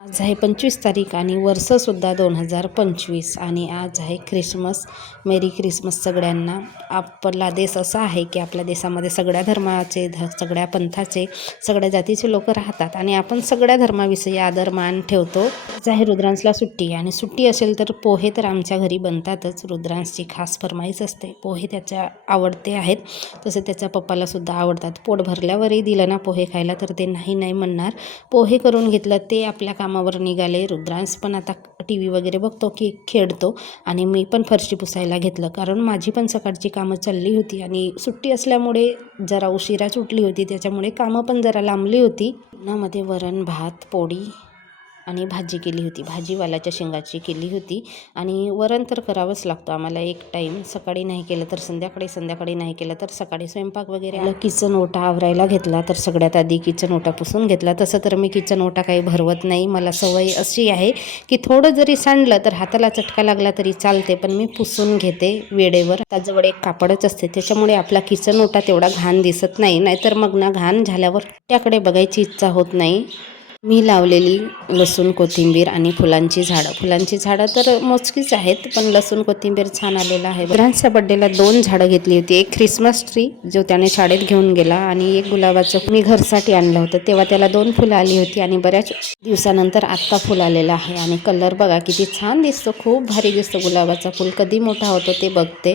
आज आहे 25 तारीख आणि वर्षसुद्धा 2025 आणि आज आहे ख्रिसमस. मेरी क्रिसमस सगळ्यांना. आपला देश असा आहे की आपल्या देशामध्ये सगळ्या धर्माचे सगळ्या पंथाचे सगळ्या जातीचे लोक राहतात आणि आपण सगळ्या धर्माविषयी आदर मान ठेवतो. आज आहे रुद्रांशला सुट्टी आणि सुट्टी असेल तर पोहे तर आमच्या घरी बनतातच. रुद्रांशची खास फरमाईश असते. पोहे त्याच्या आवडते आहेत, तसे त्याच्या पप्पालासुद्धा आवडतात. पोट भरल्यावरही दिलं ना पोहे खायला तर ते नाही नाही म्हणणार. पोहे करून घेतलं, ते आपल्या कामावर निघाले. रुद्रांश पण आता टी व्ही वगैरे बघतो की खेळतो आणि मी पण फरशी पुसायला घेतलं, कारण माझी पण सकाळची कामं चालली होती आणि सुट्टी असल्यामुळे जरा उशिराच उठली होती, त्याच्यामुळे कामं पण जरा लांबली होती. मध्ये वरण भात पोळी आणि भाजी केली होती. भाजी वालाच्या शेंगाची केली होती आणि वरण तर करावंच लागतं आम्हाला एक टाईम. सकाळी नाही केलं तर संध्याकाळी, संध्याकाळी नाही केलं तर सकाळी. स्वयंपाक वगैरे किचन ओटा आवरायला घेतला तर सगळ्यात आधी किचन ओटा पुसून घेतला. तसं तर मी किचन ओटा काही भरवत नाही. मला सवय अशी आहे की थोडं जरी सांडलं तर हाताला चटका लागला तरी चालते, पण मी पुसून घेते वेळेवर. त्याजवळ एक कापडच असते, त्याच्यामुळे आपला किचन ओटा तेवढा घाण दिसत नाही. नाहीतर मग ना घाण झाल्यावर त्याकडे बघायची इच्छा होत नाही. मी लावलेली लसूण कोथिंबीर आणि फुलांची झाडं तर मोजकीच आहेत, पण लसूण कोथिंबीर छान आलेला आहे. रुद्रांशच्या बड्डेला 2 झाडं घेतली होती. एक ख्रिसमस ट्री जो त्याने शाळेत घेऊन गेला आणि एक गुलाबाचं मी घरसाठी आणलं होतं. तेव्हा त्याला 2 फुलं आली होती आणि बऱ्याच दिवसानंतर आत्ता फुल आलेलं आहे. आणि कलर बघा किती छान दिसतो, खूप भारी दिसतो गुलाबाचा फुल. कधी मोठा होतो ते बघते.